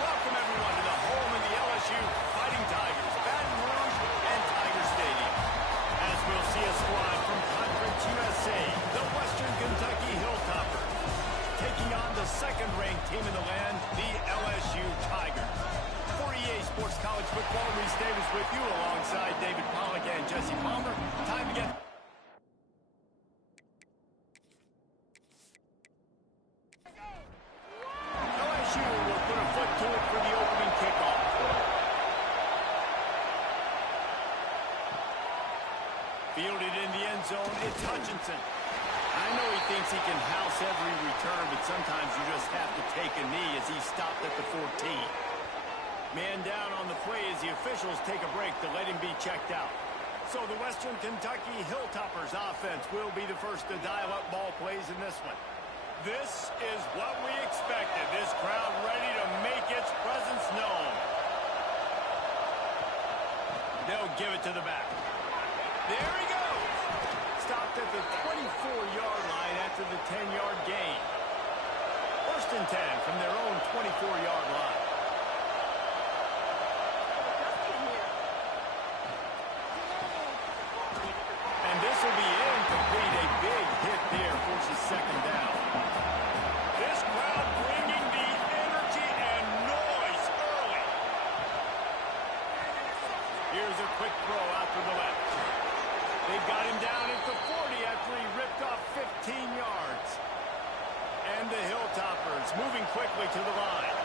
Welcome, everyone, to the home of the LSU Fighting Tigers, Baton Rouge and Tiger Stadium. As we'll see a squad from Conference USA, the Western Kentucky Hilltoppers, taking on the second-ranked team in the land, the LSU Tigers. For EA Sports College Football, Reese Davis with you alongside David Pollack and Jesse Palmer. Time to get... LSU will put a foot to it for the opening kickoff. Fielded in the end zone, it's Hutchinson. I know he thinks he can house every return, but sometimes you just have to take a knee as he stopped at the 14. Man down on the play as the officials take a break to let him be checked out. So the Western Kentucky Hilltoppers offense will be the first to dial up ball plays in this one. This is what we expected. This crowd ready to make its presence known. They'll give it to the back. There he goes. Stopped at the 24-yard line after the 10-yard gain. First and 10 from their own 24-yard line. And this will be incomplete. A big hit there forces second down. This crowd bringing the energy and noise early. Here's a quick throw out to the left. They've got him down at the 40 after he ripped off 15 yards. And the Hilltoppers moving quickly to the line.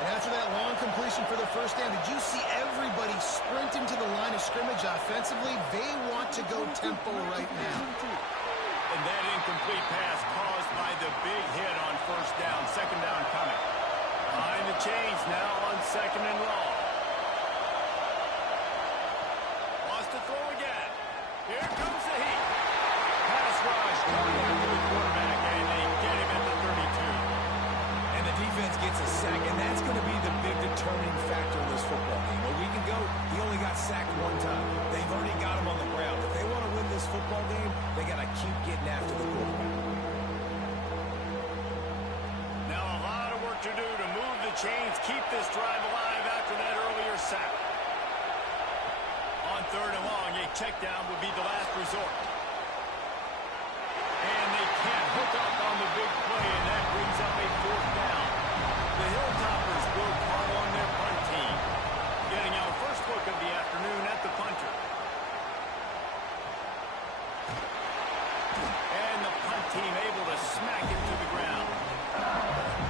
And after that long completion for the first down, did you see everybody sprinting to the line of scrimmage offensively? They want to go tempo right now. And that incomplete pass caused by the big hit on first down. Second down coming. Behind the chains now on second and long. Wants to throw again. Here comes the heat. Pass rush going after the quarterback, and they get him at the 32. And the defense gets a sack, and that's going to be the big determining factor in this football game. A week ago, he only got sacked one time. They've already got him on the ground. If they want to win this football game, they got to keep getting after the quarterback. Now a lot of work to do to move the chains, keep this drive alive after that earlier sack. On third and long, a check down would be the last resort. And they can't hook up on the big play, and that brings up a fourth down. The Hilltoppers will call on their punt team. Getting our first look of the afternoon at the punter. And the punt team able to smack it to the ground.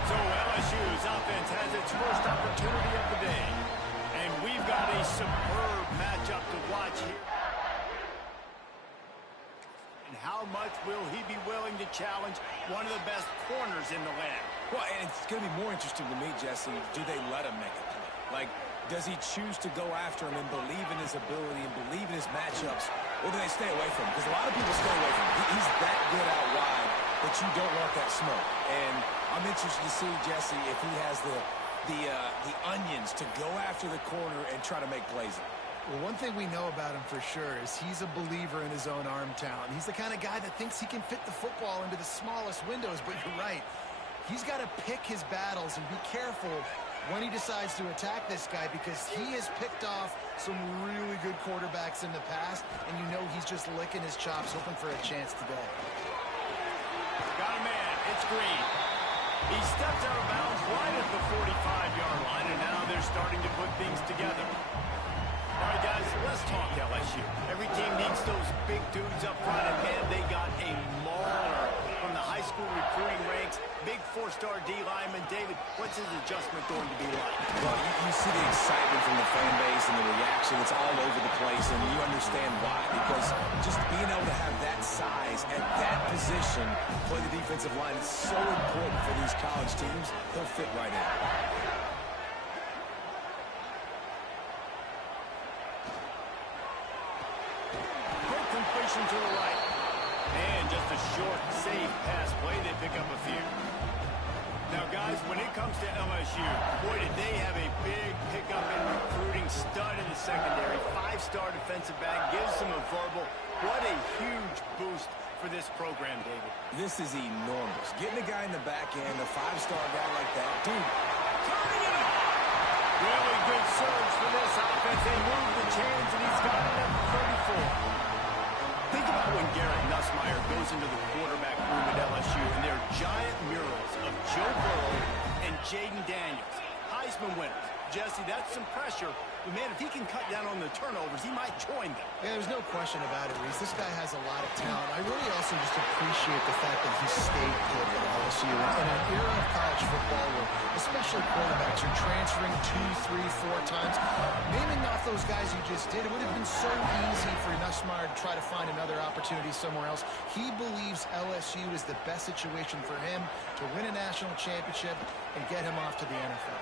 So LSU's offense has its first opportunity of the day. And we've got a superb matchup to watch here. And how much will he be willing to challenge one of the best corners in the land? Well, and it's going to be more interesting to me, Jesse, do they let him make a play? Like, does he choose to go after him and believe in his ability and believe in his matchups, or do they stay away from him? Because a lot of people stay away from him. He's that good out wide that you don't want that smoke. And I'm interested to see, Jesse, if he has the onions to go after the corner and try to make plays. Well, one thing we know about him for sure is he's a believer in his own arm talent. He's the kind of guy that thinks he can fit the football into the smallest windows, but you're right. He's got to pick his battles and be careful when he decides to attack this guy, because he has picked off some really good quarterbacks in the past, and you know he's just licking his chops, hoping for a chance today. Got a man. It's Green. He steps out of bounds right at the 45-yard line, and now they're starting to put things together. All right, guys, let's talk LSU. Every team needs those big dudes up front, and man, they got a mauler from the high school recruiting ranks. Big four-star D lineman. David, what's his adjustment going to be like? Well, you see the excitement from the fan base and the reaction. It's all over the place, and you understand why. Because just being able to have that size at that position, play the defensive line, is so important for these college teams. He'll fit right in. Quick completion to the right. And just a short, safe pass play. They pick up a few. Now, guys, when it comes to LSU, boy, did they have a big pickup in recruiting. Stud in the secondary. Five-star defensive back. Gives them a verbal. What a huge boost for this program, David. This is enormous. Getting a guy in the back end, a five-star guy like that. Dude, turning it on. this offense. They move the chains, and he's got it at the 34. Think about when Garrett Nussmeier goes into the quarterback room at LSU, and there are giant murals of Joe Burrow and Jaden Daniels, Heisman winners. Jesse, that's some pressure. But, man, if he can cut down on the turnovers, he might join them. Yeah, there's no question about it, Reese. This guy has a lot of talent. I really also just appreciate the fact that he stayed put at LSU. In an era of college football where especially quarterbacks are transferring 2, 3, 4 times, naming off those guys you just did, it would have been so easy for Nussmeier to try to find another opportunity somewhere else. He believes LSU is the best situation for him to win a national championship and get him off to the NFL.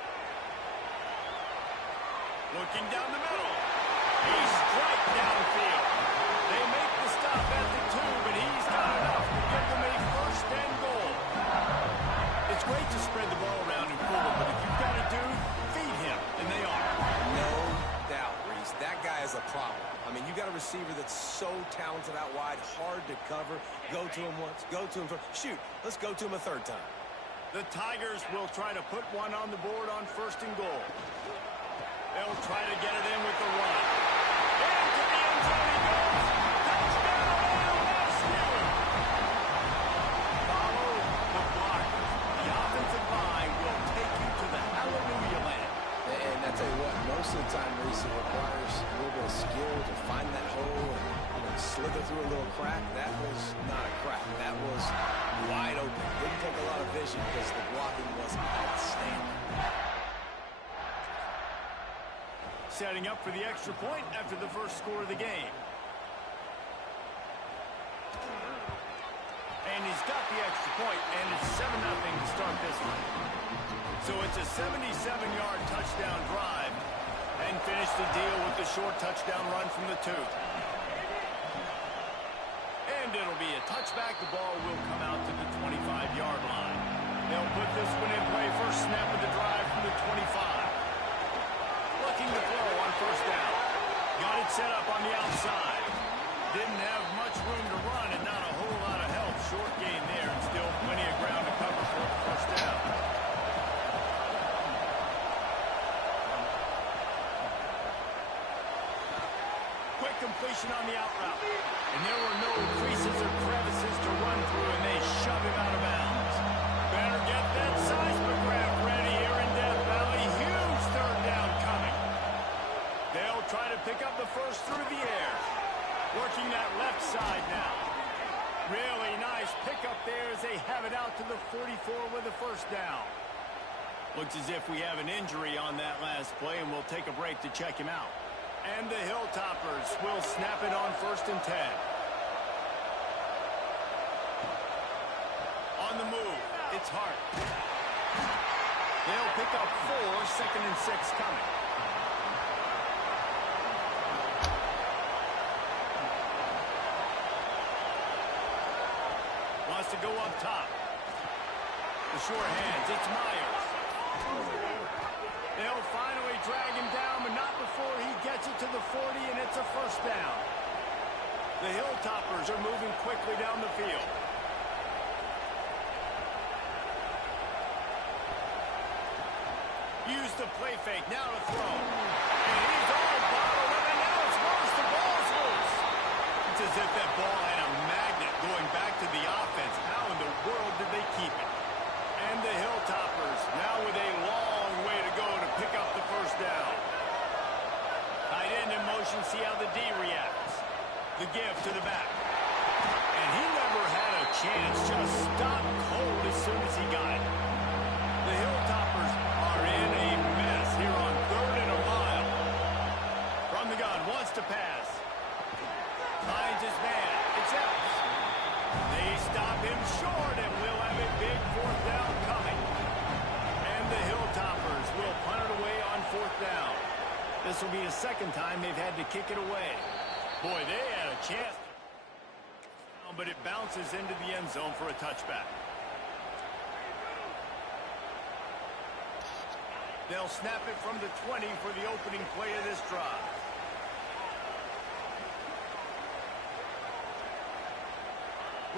Looking down the middle. He's straight downfield. They make the stop at the 2, but he's got enough to give them a first and goal. It's great to spread the ball around and pull it, but if you've got a dude, feed him, and they are. No doubt, Reese. That guy is a problem. I mean, you got a receiver that's so talented out wide, hard to cover. Go to him once, go to him twice. Shoot, let's go to him a third time. The Tigers will try to put one on the board on first and goal. They'll try to get it in with the run. Into the end zone he goes. Touchdown, LSU! Follow the blockers. The offensive line will take you to the hallelujah land. And I tell you what, most of the time, Reese, it requires a little bit of skill to find that hole and slither through a little crack. That was not a crack. That was wide open. Didn't take a lot of vision because the blocking was outstanding. Setting up for the extra point after the first score of the game. And he's got the extra point, and it's 7-0 to start this one. So it's a 77-yard touchdown drive, and finish the deal with the short touchdown run from the 2. And it'll be a touchback. The ball will come out to the 25-yard line. They'll put this one in play. First snap of the drive from the 25. Looking to throw on first down. Got it set up on the outside. Didn't have much room to run and not a whole lot of help. Short gain there and still plenty of ground to cover for the first down. Quick completion on the out route. And there were no creases or crevices to run through, and they shove him out of bounds. Better get that seismograph ready here in Death Valley. Huge third down coming. They'll try to pick up the first through the air. Working that left side now. Really nice pickup there as they have it out to the 44 with a first down. Looks as if we have an injury on that last play, and we'll take a break to check him out. And the Hilltoppers will snap it on first and 10. On the move, it's Hart. They'll pick up 4, second and 6 coming. Wants to go up top. The short hands, it's Myers. They'll finally drag him down, but not before he gets it to the 40, and it's a first down. The Hilltoppers are moving quickly down the field. Use the play fake, now to throw. And he's all bottled up, and now it's worse. The ball's loose. It's as if that ball had a magnet going back to the offense. How in the world did they keep it? And the Hilltoppers now with a long way to go to pick up the first down. Tight end in motion, see how the D reacts. The give to the back. And he never had a chance, just stopped cold as soon as he got it. The Hilltoppers are in a mess here on 3rd and a mile. From the gun, wants to pass. Finds his man. It's Epps. They stop him short, and we'll have a big 4th down coming. And the Hilltoppers will punt it away on 4th down. This will be the second time they've had to kick it away. Boy, they had a chance. But it bounces into the end zone for a touchback. They'll snap it from the 20 for the opening play of this drive.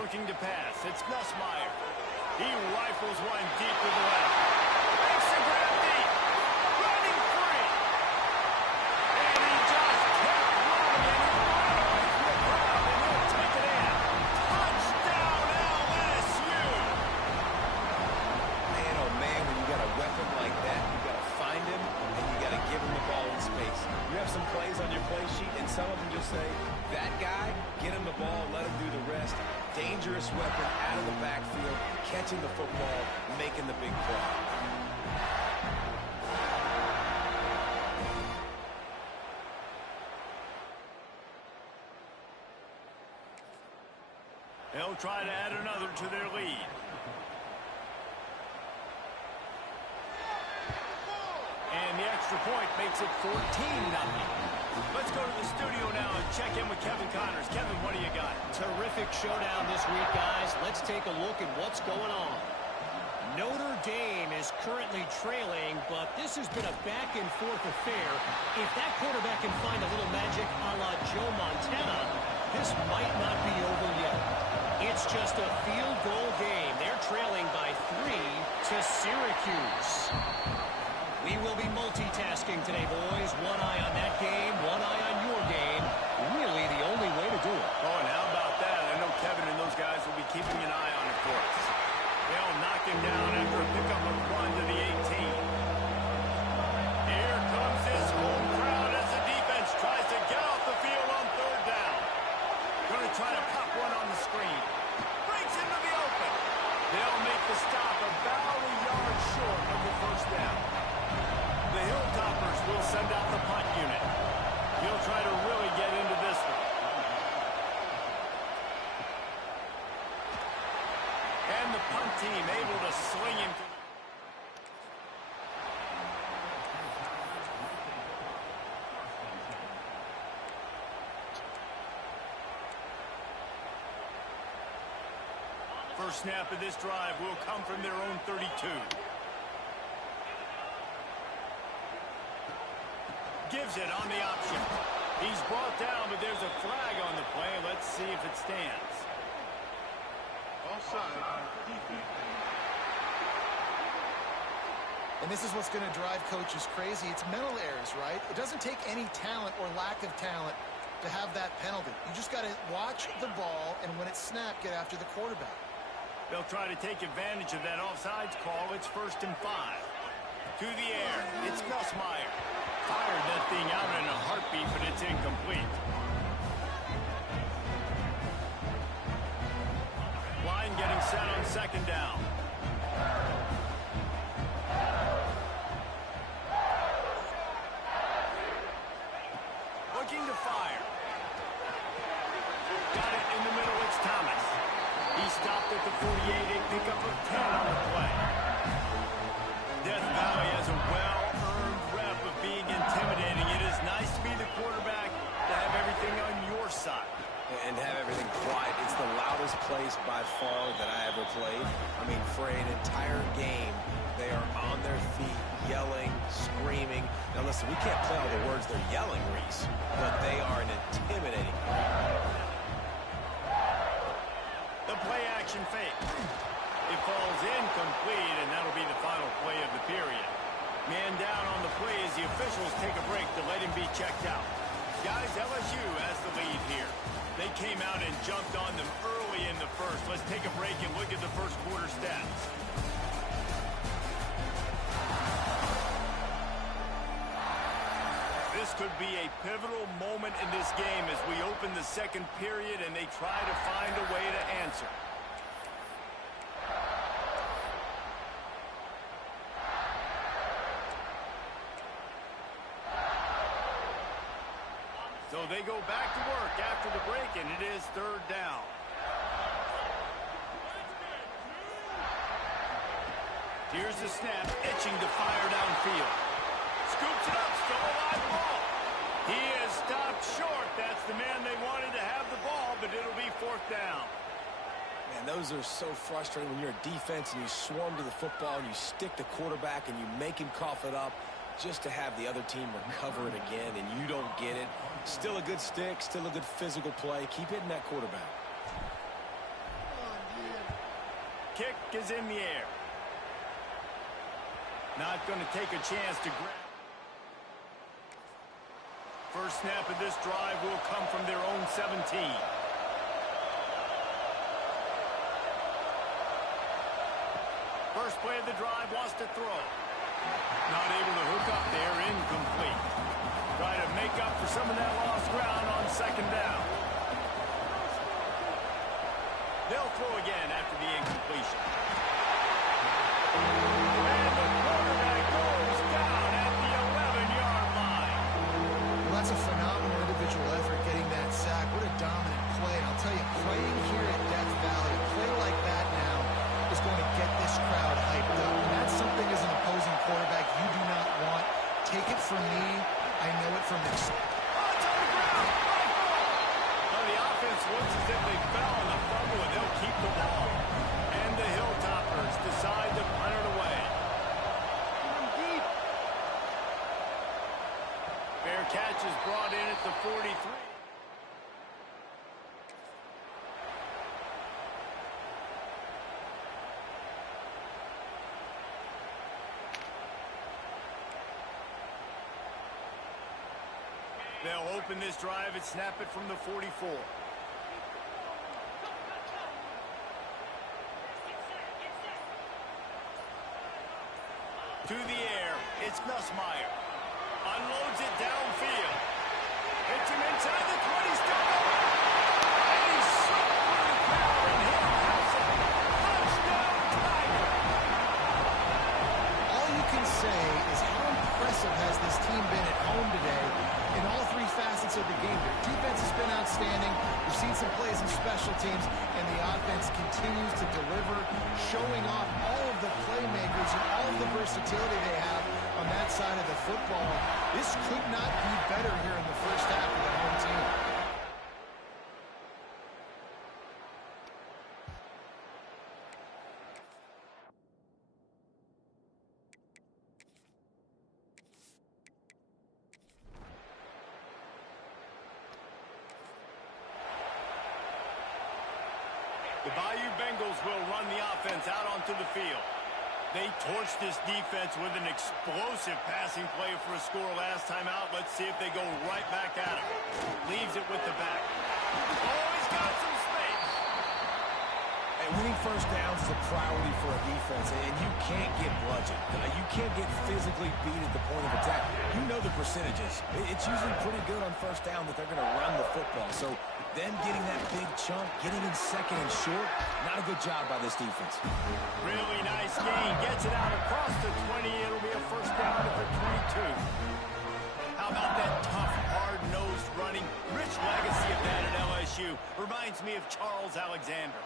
Looking to pass. It's Nussmeier. He rifles one deep to the left. Makes the grab deep. Running free. some of them just say, that guy, get him the ball, let him do the rest. Dangerous weapon out of the backfield, catching the football, making the big play. They'll try to add another to their lead. And the extra point makes it 14-0. Let's go to the studio now and check in with Kevin Connors. Kevin, what do you got? Terrific showdown this week, guys. Let's take a look at what's going on. Notre Dame is currently trailing, but this has been a back-and-forth affair. If that quarterback can find a little magic a la Joe Montana, this might not be over yet. It's just a field goal game. They're trailing by 3 to Syracuse. We will be multitasking today, boys. One eye on that game, one eye on your game. Really the only way to do it. Oh, and how about that? I know Kevin and those guys will be keeping an eye on it for us. They'll knock him down after a pickup of 1 to the 18. Here comes this home crowd as the defense tries to get off the field on 3rd down. Going to try to pop one on the screen. Breaks into the open. They'll make the stop about a yard short of the 1st down. The Hilltoppers will send out the punt unit. He'll try to really get into this one. And the punt team able to sling him to First snap of this drive will come from their own 32. Gives it on the option. He's brought down, but there's a flag on the play. Let's see if it stands. Offside. And this is what's going to drive coaches crazy. It's mental errors, right? It doesn't take any talent or lack of talent to have that penalty. You just got to watch the ball, and when it's snapped, get after the quarterback. They'll try to take advantage of that offsides call. It's 1st and 5. To the air. It's Nussmeier. Fired that thing out in a heartbeat, but it's incomplete. Line getting set on 2nd down. Looking to fire. Got it in the middle. It's Thomas. He stopped at the 48, a pickup of 10 on the play. Death Valley has a well-earned rep of being intimidating. It is nice to be the quarterback, to have everything on your side. And have everything quiet. It's the loudest place by far that I ever played. I mean, for an entire game, they are on their feet, yelling, screaming. Now listen, we can't play all the words they're yelling, Reese, but they are an intimidating crowd. The play action fake. It falls incomplete, and that'll be the final play of the period. Man down on the play as the officials take a break to let him be checked out. Guys, LSU has the lead here. They came out and jumped on them early in the 1st. Let's take a break and look at the 1st quarter stats. This could be a pivotal moment in this game as we open the 2nd period and they try to find a way to answer. So they go back to work after the break, and it is 3rd down. Here's the snap, itching to fire downfield. Scoops it up, still a live ball. He is stopped short. That's the man they wanted to have the ball, but it'll be 4th down. Man, those are so frustrating when you're a defense and you swarm to the football and you stick the quarterback and you make him cough it up just to have the other team recover it again and you don't get it. Still a good stick, still a good physical play. Keep hitting that quarterback. Kick is in the air. Not going to take a chance to grab. First snap of this drive will come from their own 17. First play of the drive, wants to throw. Not able to hook up there, incomplete. Try to make up for some of that lost ground on second down. They'll throw again after the incompletion. And the quarterback goes down at the 11-yard line. Well, that's a phenomenal individual effort getting that sack. What a dominant play. And I'll tell you, playing here at Death Valley, a play like that now is going to get this crowd hyped up. And that's something as an opposing quarterback you do not want. Take it from me. I know it from experience. It's on the ground. Well, the offense looks as if they fell on the fumble, and they'll keep the ball. And the Hilltoppers decide to punt it away. Fair catch is brought in at the 43. They'll open this drive and snap it from the 44. To the air, it's Nussmeier. Unloads it downfield. Hits him inside the 20, still going. And he's struck through the crowd and hit house it. Touchdown, Tiger. All you can say is how impressive has this team been at home today in all three facets of the game. Their defense has been outstanding. We've seen some plays in special teams, and the offense continues to deliver, showing off all of the playmakers and all of the versatility they have on that side of the football. This could not be better here in the first half of the home team. The Bayou Bengals will run the offense out onto the field. They torched this defense with an explosive passing play for a score last time out. Let's see if they go right back at him. Leaves it with the back. Oh, he's got some space. Hey, winning first downs is a priority for a defense, and you can't get bludgeoned. You can't get physically beat at the point of attack. You know the percentages. It's usually pretty good on first down that they're going to run the football. So them getting that big chunk, getting in second and short, not a good job by this defense. Really nice gain. Gets it out across the 20. It'll be a first down at the 22. How about that tough, hard-nosed running? Rich legacy of that at LSU. Reminds me of Charles Alexander.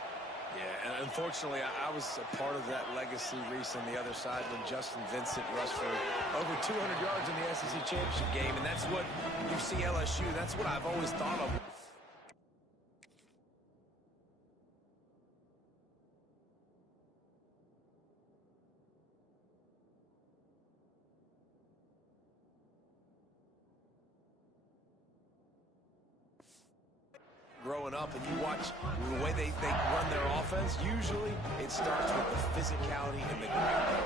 Yeah, and unfortunately, I was a part of that legacy, Reese, on the other side when Justin Vincent rushed for over 200 yards in the SEC championship game, and that's what you see LSU. That's what I've always thought of. Growing up, and you watch the way they run their offense, usually it starts with the physicality and the ground.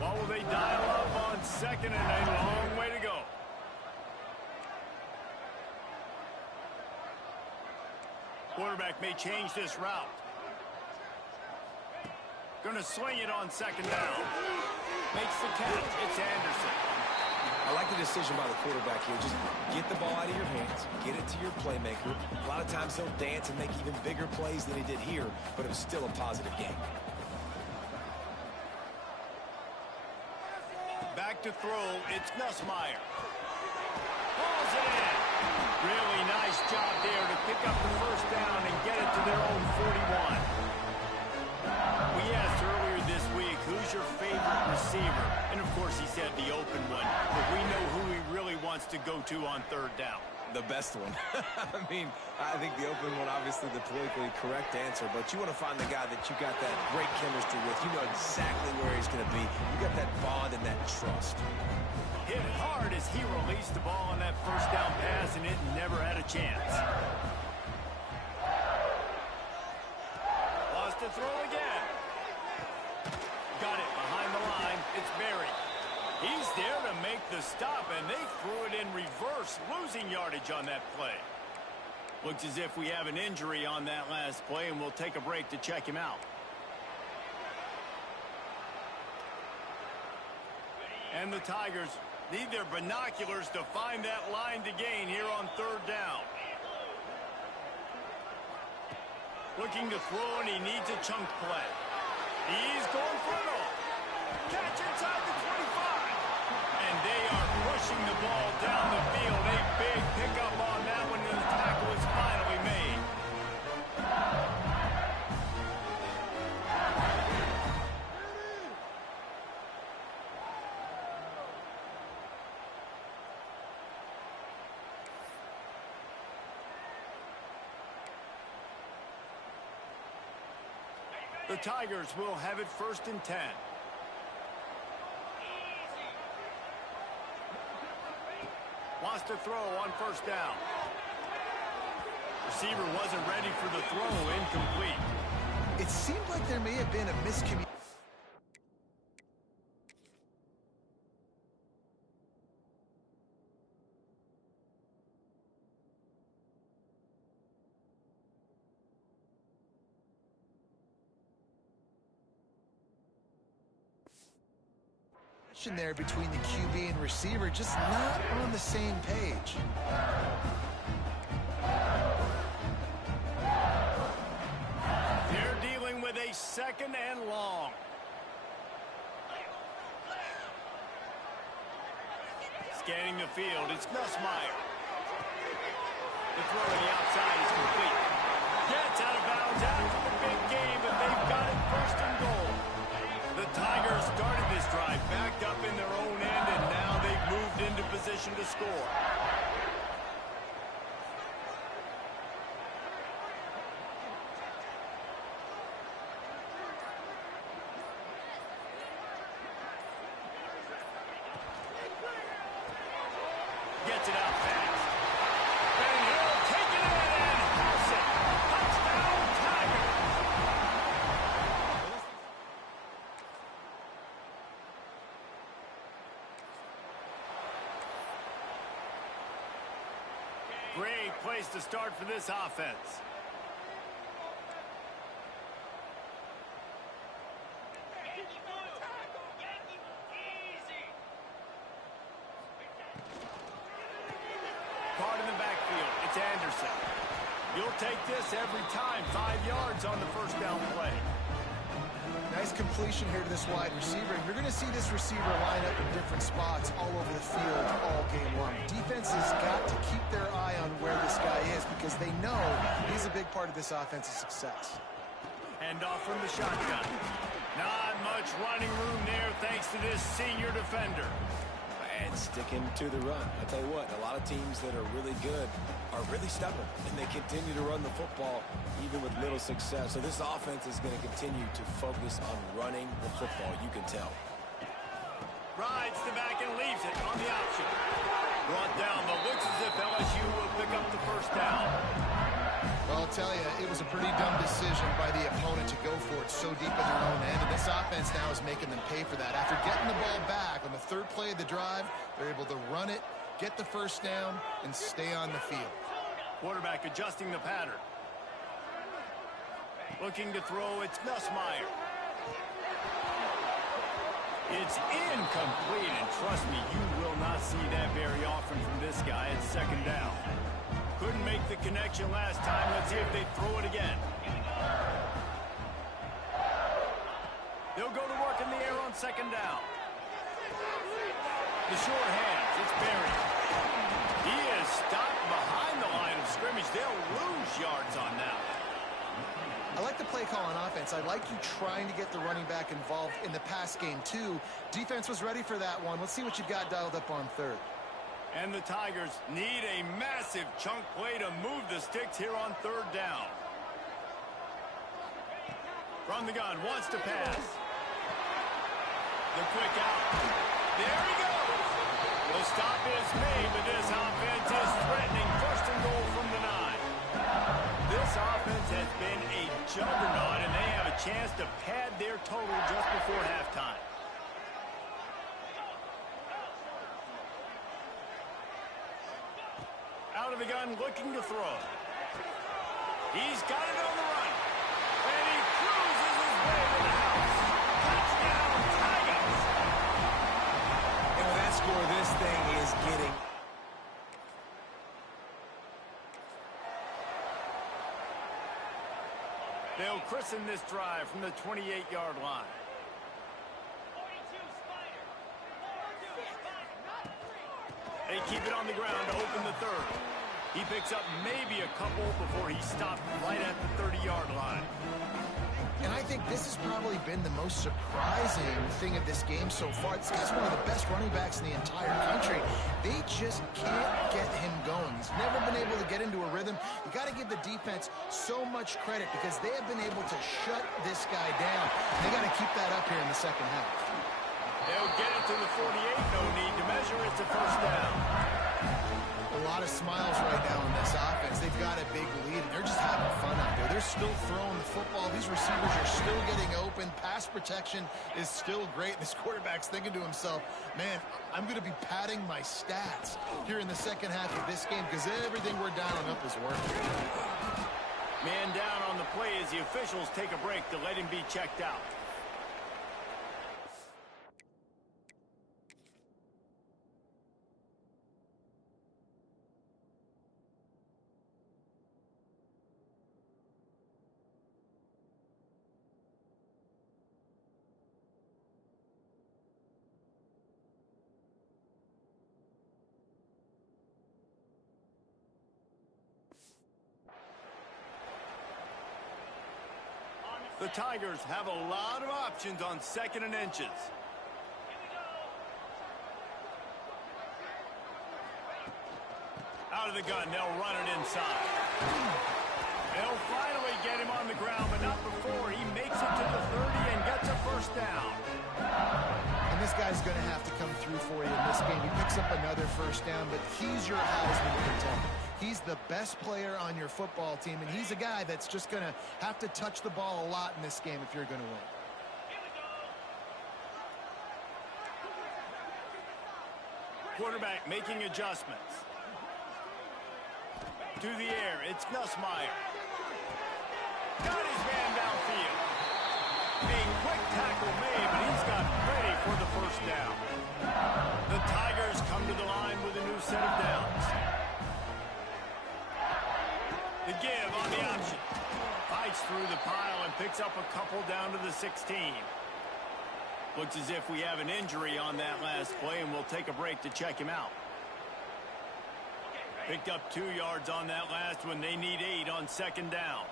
What will they dial up on second and a long way to go? Quarterback may change this route. Going to swing it on second down. Makes the catch. It's Anderson. I like the decision by the quarterback here. Just get the ball out of your hands, get it to your playmaker. A lot of times he'll dance and make even bigger plays than he did here, but it was still a positive game. Back to throw, it's Nussmeier. Pulls it in. Really nice job there to pick up the first down and get it to their own 41. We asked earlier this week, who's your favorite receiver? And of course he said the open one, but we know who he really wants to go to on third down. The best one. I mean, I think the open one, obviously the politically correct answer, but you want to find the guy that you got that great chemistry with. You know exactly where he's going to be. You got that bond and that trust. Hit hard as he released the ball on that first down pass, and it never had a chance. Lost to throw again. Got it behind the line. It's Berry. He's there to make the stop, and they threw it in reverse, losing yardage on that play. Looks as if we have an injury on that last play, and we'll take a break to check him out. And the Tigers Need their binoculars to find that line to gain here on third down. Looking to throw, and he needs a chunk play. He's going for it all. Catch inside the 25. And they are pushing the ball down the field. A big pickup on that one, and the tackle is finally made. The Tigers will have it 1st and 10. Wants to throw on 1st down. Receiver wasn't ready for the throw, incomplete. It seemed like there may have been a miscommunication. There between the QB and receiver, just not on the same page. They're dealing with a 2nd and long. Scanning the field, it's Nussmeier. The throw to the outside is complete. Gets out of bounds after the big game, but they've got it 1st and goal. The Tigers started this drive backed up in their own end, and now they've moved into position to score. Gets it out fast. And he'll take it in and house it. Touchdown, Tigers. Great place to start for this offense. Caught in the backfield. It's Anderson. You'll take this every time. 5 yards on the 1st down play. Nice completion here to this wide receiver. You're going to see this receiver line up in different spots all over the field all game long. Defense has got to keep their eye on where this guy is because they know he's a big part of this offense's success. Hand off from the shotgun. Not much running room there thanks to this senior defender. And sticking to the run. I tell you what, a lot of teams that are really good are really stubborn, and they continue to run the football even with little success. So this offense is going to continue to focus on running the football, you can tell. Rides the back and leaves it on the option. Brought down, but looks as if LSU will pick up the 1st down. Well, I'll tell you, it was a pretty dumb decision by the opponent to go for it so deep in their own end, and this offense now is making them pay for that. After getting the ball back on the 3rd play of the drive, they're able to run it, get the 1st down, and stay on the field. Quarterback adjusting the pattern. Looking to throw, it's Nussmeier. It's incomplete, and trust me, you will not see that very often from this guy at 2nd down. Couldn't make the connection last time. Let's see if they throw it again. They'll go to work in the air on 2nd down. The short hands, it's buried. He is stopped behind the line of scrimmage. They'll lose yards on that. I like the play call on offense. I like you trying to get the running back involved in the pass game, too. Defense was ready for that one. Let's see what you've got dialed up on 3rd. And the Tigers need a massive chunk play to move the sticks here on 3rd down. From the gun, wants to pass. The quick out. There he goes. The stop is made, but this offense is threatening 1st and goal from the 9. This offense has been a juggernaut, and they have a chance to pad their total just before halftime. Out of the gun, looking to throw. He's got it on the run. And he cruises his way to the house. Touchdown, Tigers! And with that score, this thing getting. They'll christen this drive from the 28-yard line. They keep it on the ground to open the third. He picks up maybe a couple before he stopped right at the 30-yard line. And I think this has probably been the most surprising thing of this game so far. This guy's one of the best running backs in the entire country. They just can't get him going. He's never been able to get into a rhythm. You got to give the defense so much credit because they have been able to shut this guy down. They got to keep that up here in the second half. They'll get it to the 48. No need to measure. It's a first down. A lot of smiles right now in this offense. They've got a big lead, and they're just having fun out there. They're still throwing the football. These receivers are still getting open. Pass protection is still great. This quarterback's thinking to himself, man, I'm going to be padding my stats here in the second half of this game because everything we're dialing up is working. Man down on the play as the officials take a break to let him be checked out. The Tigers have a lot of options on 2nd and inches. Out of the gun, they'll run it inside. They'll finally get him on the ground, but not before he makes it to the 30 and gets a first down. And this guy's going to have to come through for you in this game. He picks up another first down, but he's your Heisman contender. He's the best player on your football team, and he's a guy that's just going to have to touch the ball a lot in this game if you're going to win. Quarterback making adjustments. To the air, it's Nussmeier. Got his man downfield. A quick tackle made, but he's got ready for the first down. The Tigers come to the line with a new set of downs. The give on the option. Fights through the pile and picks up a couple down to the 16. Looks as if we have an injury on that last play, and we'll take a break to check him out. Picked up 2 yards on that last one. They need 8 on 2nd down.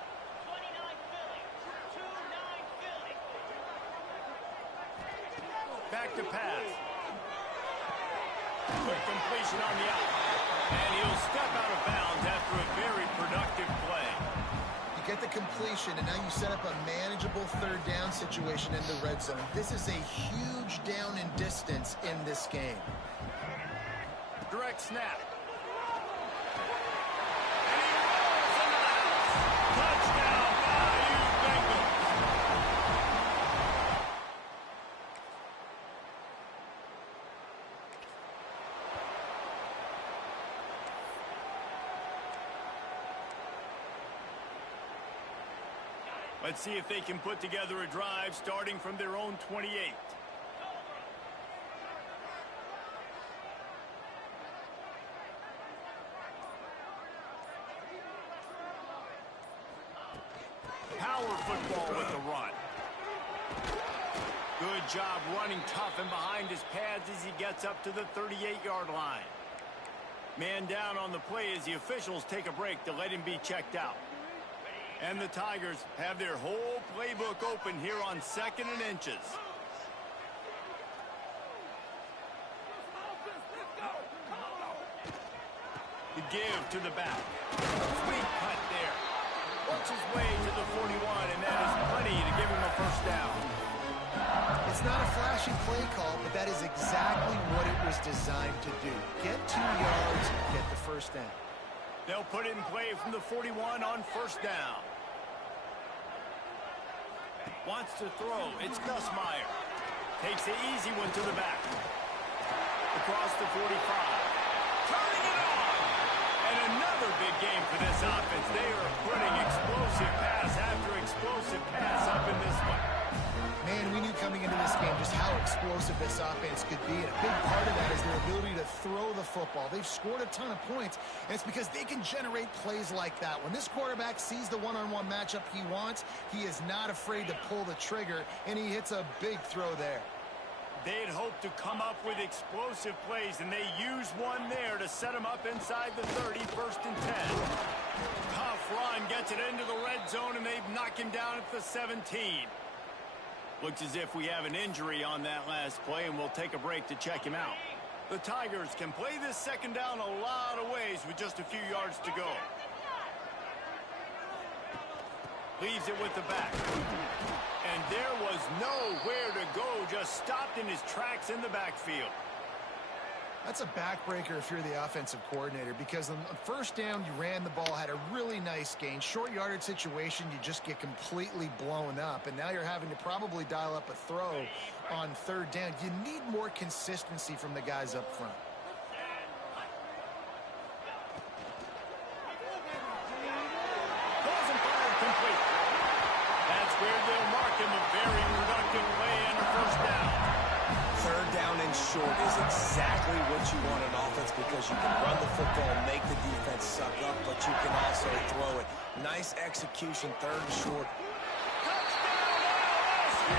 Back to pass. Quick completion on the out. And he'll step out of bounds after a very productive play. You get the completion, and now you set up a manageable 3rd down situation in the red zone. This is a huge down in distance in this game. Direct snap. And he rolls into the house. Touchdown, Bayou Bengals. Let's see if they can put together a drive starting from their own 28. Power football with the run. Good job running tough and behind his pads as he gets up to the 38-yard line. Man down on the play as the officials take a break to let him be checked out. And the Tigers have their whole playbook open here on 2nd and inches. The give to the back. Sweet cut there. Works his way to the 41, and that is plenty to give him a first down. It's not a flashy play call, but that is exactly what it was designed to do. Get 2 yards, get the first down. They'll put it in play from the 41 on first down. Wants to throw. It's Nussmeier. Takes the easy one to the back. Across the 45. Turning it on. And another big game for this offense. They are putting explosive pass after explosive pass up in this one. Man, we knew coming into this game just how explosive this offense could be, and a big part of that is their ability to throw the football. They've scored a ton of points, and it's because they can generate plays like that. When this quarterback sees the one-on-one matchup he wants, he is not afraid to pull the trigger, and he hits a big throw there. They'd hoped to come up with explosive plays, and they used one there to set them up inside the 30, 1st and 10. Tough run, gets it into the red zone, and they've knocked him down at the 17. Looks as if we have an injury on that last play, and we'll take a break to check him out. The Tigers can play this second down a lot of ways with just a few yards to go. Leaves it with the back. And there was nowhere to go, just stopped in his tracks in the backfield. That's a backbreaker if you're the offensive coordinator, because on first down, you ran the ball, had a really nice gain. Short yardage situation, you just get completely blown up, and now you're having to probably dial up a throw on 3rd down. You need more consistency from the guys up front. Goes and fired complete. That's where they'll mark him a very productive play and a 1st down. 3rd down and short is exactly what you want in offense, because you can run the football, make the defense suck up, but you can also throw it. Nice execution, 3rd and short. Touchdown LSU!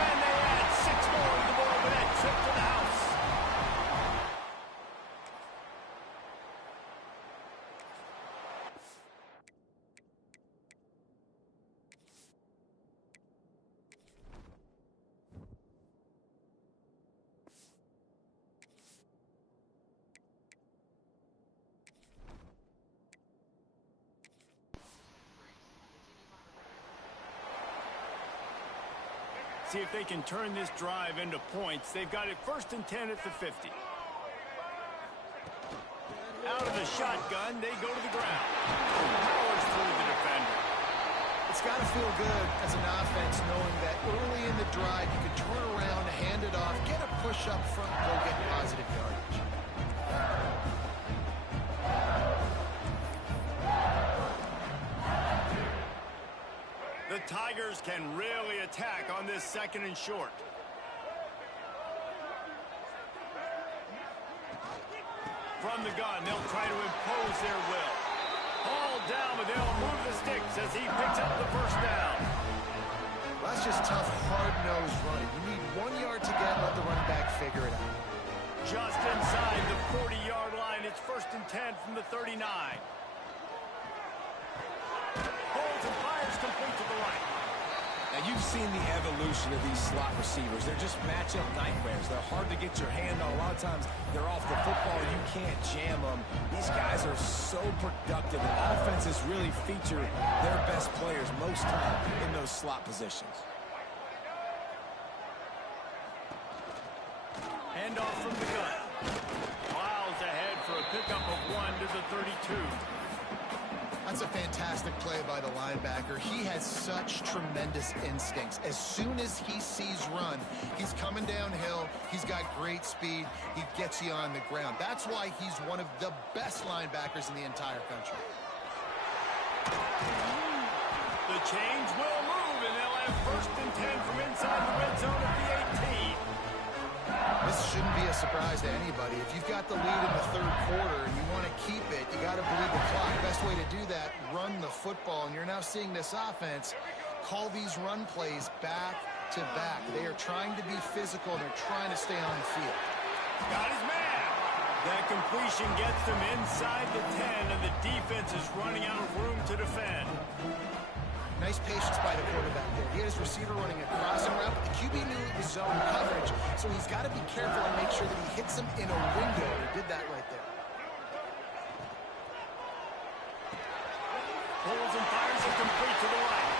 And they add 6 more to the board with that trip to the house. See if they can turn this drive into points. They've got it 1st and 10 at the 50. Out of the shotgun, they go to the ground. Powers through the defender. It's got to feel good as an offense knowing that early in the drive you can turn around, hand it off, get a push up front, and go get positive yardage. The Tigers can really attack on this 2nd and short. From the gun, they'll try to impose their will. All down, but they'll move the sticks as he picks up the 1st down. Well, that's just tough, hard-nosed running. You need 1 yard to get, let the running back figure it out. Just inside the 40-yard line, it's 1st and 10 from the 39. Holds and fires complete to the right. Now, you've seen the evolution of these slot receivers. They're just matchup nightmares. They're hard to get your hand on. A lot of times, they're off the football. You can't jam them. These guys are so productive, and offenses really feature their best players most time in those slot positions. Handoff from the gun. Miles ahead for a pickup of 1 to the 32. That's a fantastic play by the linebacker. He has such tremendous instincts. As soon as he sees run, he's coming downhill. He's got great speed. He gets you on the ground. That's why he's one of the best linebackers in the entire country. The chains will move, and they'll have 1st and 10 from inside the red zone at the 18. This shouldn't be a surprise to anybody. If you've got the lead in the 3rd quarter and you want to keep it, you got to bleed the clock. Best way to do that, run the football. And you're now seeing this offense call these run plays back to back. They are trying to be physical. They're trying to stay on the field. Got his man. That completion gets them inside the 10, and the defense is running out of room to defend. Nice patience by the quarterback there. He had his receiver running a crossing route, but the QB knew it was zone coverage, so he's got to be careful and make sure that he hits him in a window. He did that right there. Pulls and fires it complete to the right.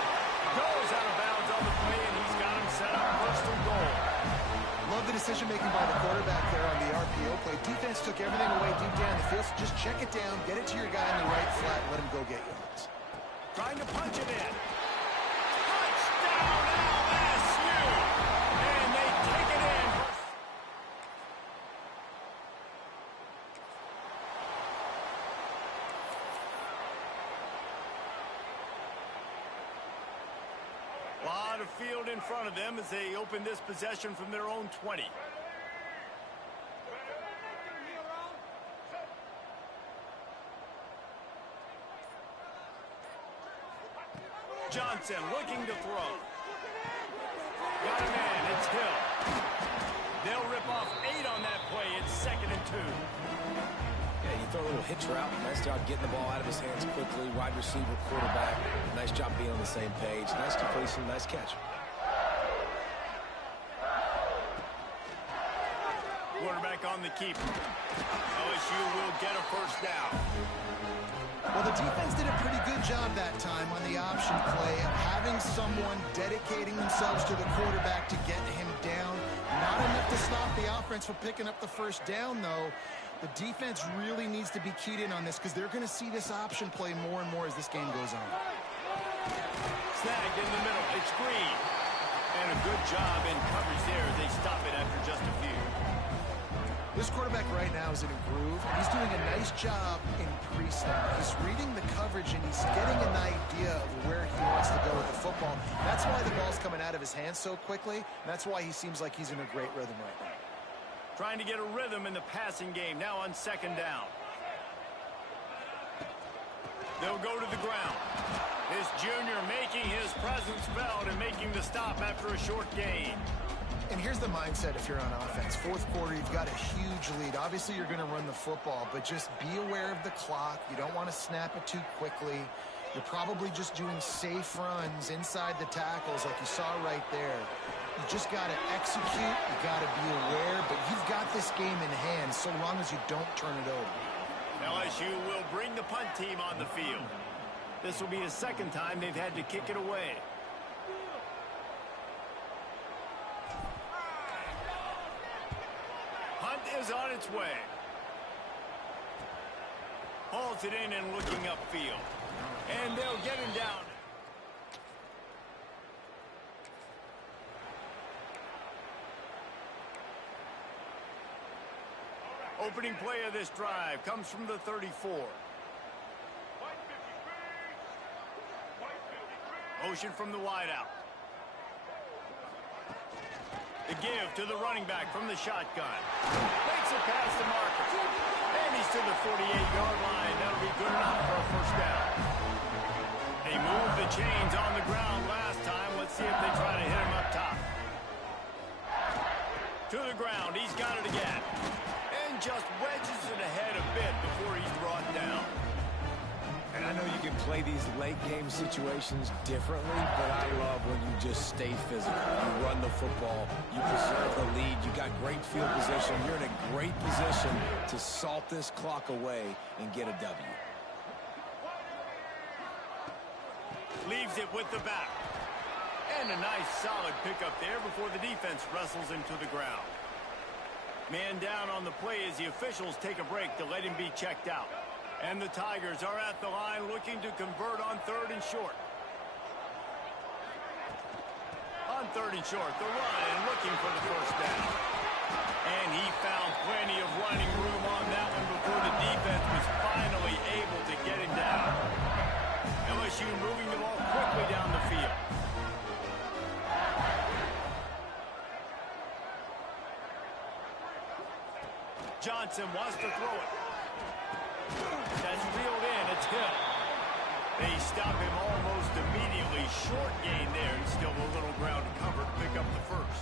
Goes out of bounds on the play, and he's got him set up 1st and goal. Love the decision-making by the quarterback there on the RPO play. Defense took everything away deep down the field, so just check it down, get it to your guy in the right flat, and let him go get yards. Trying to punch it in. Touchdown LSU! And they take it in. A lot of field in front of them as they open this possession from their own 20. Johnson looking to throw. Got him in. It's Hill. They'll rip off 8 on that play. It's 2nd and 2. Yeah, you throw a little hitch route. Nice job getting the ball out of his hands quickly. Wide receiver, quarterback. Nice job being on the same page. Nice completion, nice catch. Quarterback on the keeper. LSU will get a first down. Well, the defense did a pretty good job that time on the option play of having someone dedicating themselves to the quarterback to get him down. Not enough to stop the offense from picking up the first down, though. The defense really needs to be keyed in on this because they're going to see this option play more and more as this game goes on. Snagged in the middle. It's Green. And a good job in coverage there as they stop it after just a few. This quarterback right now is in a groove. He's doing a nice job in pre-snap. He's reading the coverage, and he's getting an idea of where he wants to go with the football. That's why the ball's coming out of his hands so quickly. And that's why he seems like he's in a great rhythm right now. Trying to get a rhythm in the passing game now on 2nd down. They'll go to the ground. This junior making his presence felt and making the stop after a short gain. And here's the mindset if you're on offense. 4th quarter, you've got a huge lead. Obviously, you're going to run the football, but just be aware of the clock. You don't want to snap it too quickly. You're probably just doing safe runs inside the tackles like you saw right there. You just got to execute. You got to be aware, but you've got this game in hand so long as you don't turn it over. LSU will bring the punt team on the field. This will be the 2nd time they've had to kick it away. Punt is on its way. Hauls it in and looking upfield. And they'll get him down. Opening play of this drive comes from the 34. Motion from the wideout. The give to the running back from the shotgun. Makes it past the marker. And he's to the 48-yard line. That'll be good enough for a first down. They moved the chains on the ground last time. Let's see if they try to hit him up top. To the ground. He's got it again. And just wedges it ahead a bit before he's brought down. And I know you can play these late-game situations differently, but I love when you just stay physical. You run the football. You preserve the lead. You got great field position. You're in a great position to salt this clock away and get a W. Leaves it with the back. And a nice solid pickup there before the defense wrestles him to the ground. Man down on the play as the officials take a break to let him be checked out. And the Tigers are at the line looking to convert on 3rd and short. On 3rd and short, the run and looking for the first down. And he found plenty of running room on that one before the defense was finally able to get him down. LSU moving the ball quickly down the field. Johnson wants to throw it. That's reeled in. It's Hill. They stop him almost immediately. Short gain there. And still a little ground to cover to pick up the first.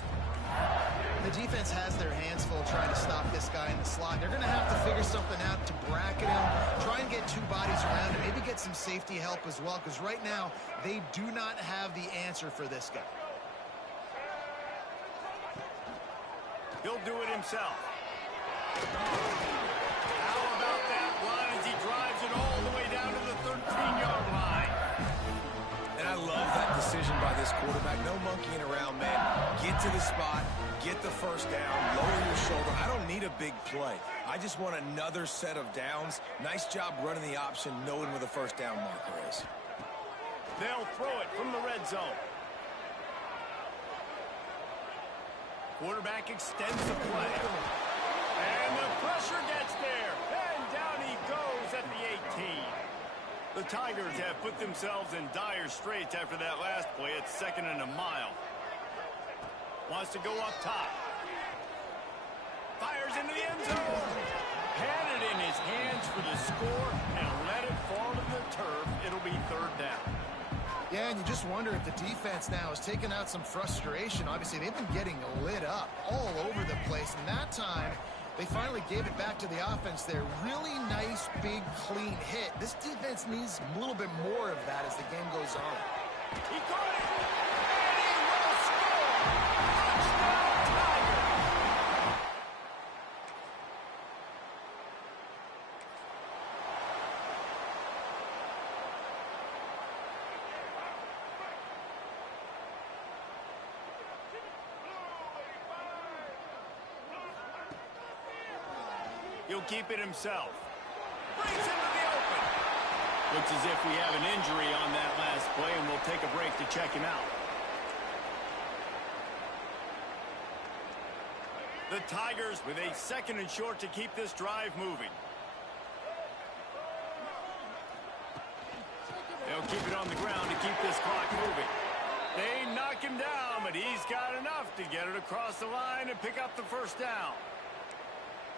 The defense has their hands full trying to stop this guy in the slot. They're going to have to figure something out to bracket him, try and get 2 bodies around him, maybe get some safety help as well, because right now they do not have the answer for this guy. He'll do it himself. How about that run as he drives it all the way down to the 13-yard line? And I love that decision by this quarterback. No monkeying around, man. Get to the spot, get the first down, lower your shoulder. I don't need a big play. I just want another set of downs. Nice job running the option, knowing where the first down marker is. They'll throw it from the red zone. Quarterback extends the play. And the pressure gets there. And down he goes at the 18. The Tigers have put themselves in dire straits after that last play. It's 2nd and a mile. Wants to go up top. Fires into the end zone. Had it in his hands for the score and let it fall to the turf. It'll be 3rd down. Yeah, and you just wonder if the defense now has taken out some frustration. Obviously, they've been getting lit up all over the place, and that time they finally gave it back to the offense there. Really nice, big, clean hit. This defense needs a little bit more of that as the game goes on. He caught it, and he will score! Touchdown, Tiger! He'll keep it himself. Brings into the open. Looks as if we have an injury on that last play, and we'll take a break to check him out. The Tigers with a 2nd and short to keep this drive moving. They'll keep it on the ground to keep this clock moving. They knock him down, but he's got enough to get it across the line and pick up the first down.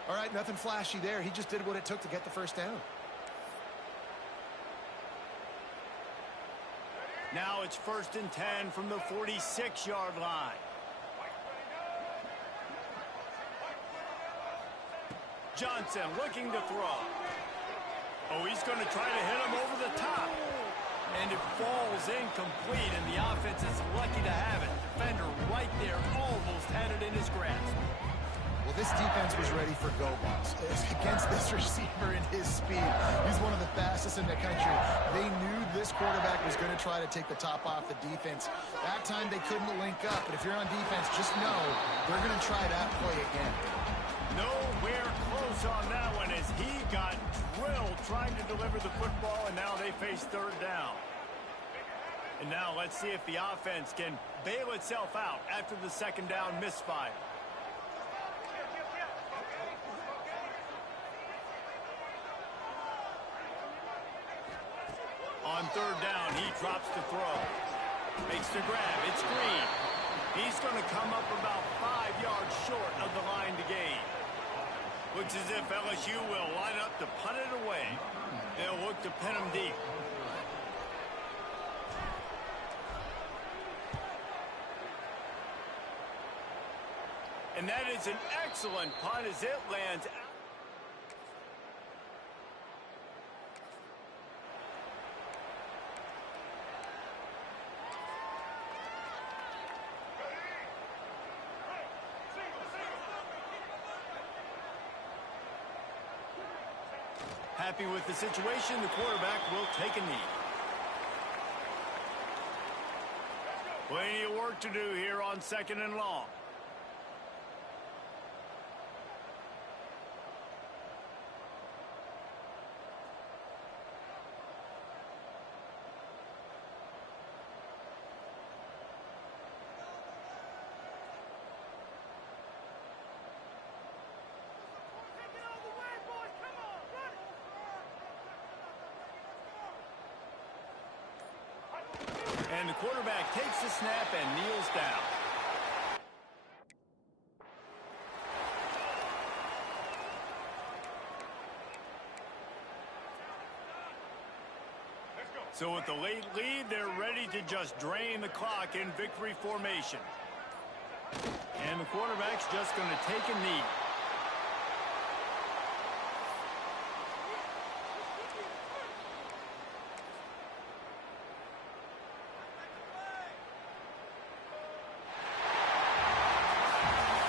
All right, nothing flashy there. He just did what it took to get the first down. Now it's 1st and 10 from the 46-yard line. Johnson looking to throw. Oh, he's going to try to hit him over the top. And it falls incomplete, and the offense is lucky to have it. Defender right there almost had it in his grasp. Well, this defense was ready for go balls. Against this receiver and his speed, he's one of the fastest in the country. They knew this quarterback was going to try to take the top off the defense. That time they couldn't link up, but if you're on defense, just know they're going to try that play again. Nowhere close on that one as he got drilled trying to deliver the football, and now they face 3rd down. And now let's see if the offense can bail itself out after the 2nd down misfire. On 3rd down, he drops the throw. Makes the grab. It's Green. He's going to come up about 5 yards short of the line to gain. Looks as if LSU will line up to punt it away. They'll look to pin him deep. And that is an excellent punt as it lands out. Happy with the situation, the quarterback will take a knee. Plenty of work to do here on 2nd and long. And the quarterback takes the snap and kneels down. So with the late lead, they're ready to just drain the clock in victory formation. And the quarterback's just going to take a knee.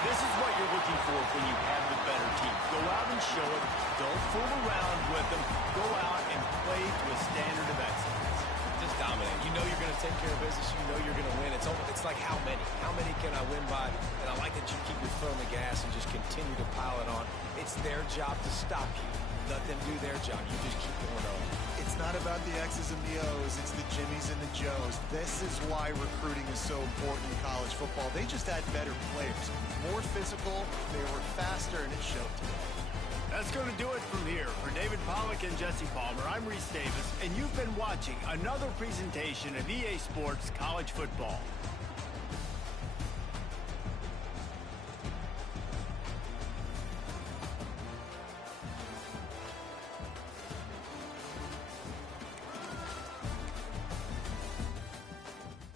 This is what you're looking for when you have the better team. Go out and show it. Don't fool around with them. Go out and play to a standard of excellence. Just dominate. You know you're going to take care of business. You know you're going to win. It's like how many? How many can I win by? And I like that you keep your foot on the gas and just continue to pile it on. It's their job to stop you. Let them do their job. You just keep going on. It's not about the X's and the O's. It's the Jimmies and the Joes. This is why recruiting is so important in college football. They just had better players. More physical, they were faster, and it showed today. That's going to do it from here. For David Pollack and Jesse Palmer, I'm Reese Davis, and you've been watching another presentation of EA Sports College Football.